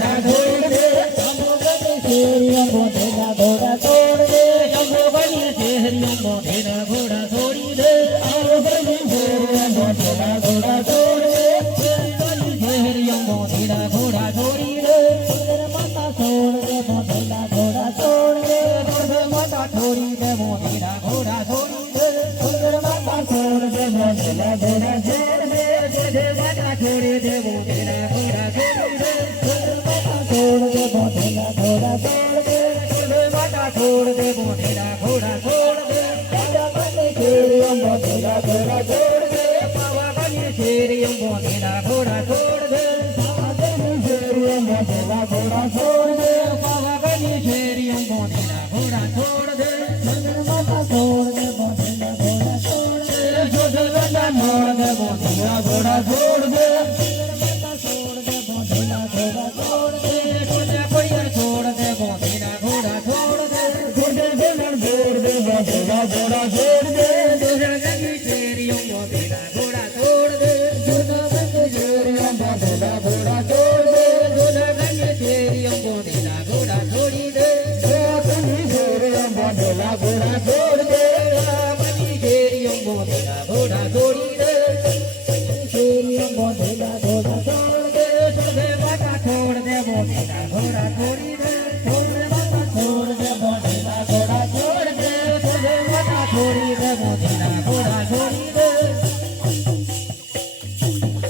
ঝোড়া ঝোড়া ঝোড় দে দে বাটা ঝোড়ে দেবো ঝেড়া મોઢેલા ઘોડા છોડ દે સુંદર માતા છોડ દે મોઢેલા ઘોડા છોડ દે રાજા બને શેરીઓ મોઢેલા ઘોડા છોડ દે પાવા બને શેરીઓ મોઢેલા ઘોડા છોડ દે દે મોઢેલા ઘોડા છોડ દે દોહર ગંગી શેરીઓ મોઢેલા ઘોડા છોડ દે જૂના ગંગી શેરીઓ મોઢેલા ઘોડા છોડ દે જૂના ગંગી શેરીઓ મોઢેલા ઘોડા છોડી દે ગંગી શેરીઓ મોઢેલા ઘોડા છોડ દે ગંગી શેરીઓ મોઢેલા ઘોડા છોડી દે શેરીઓ મોઢેલા ઘોડા છોડ દે દે માતા છોડ દે મોઢેલા ઘોડા છોડી દે છોડ โทษได้ไทษ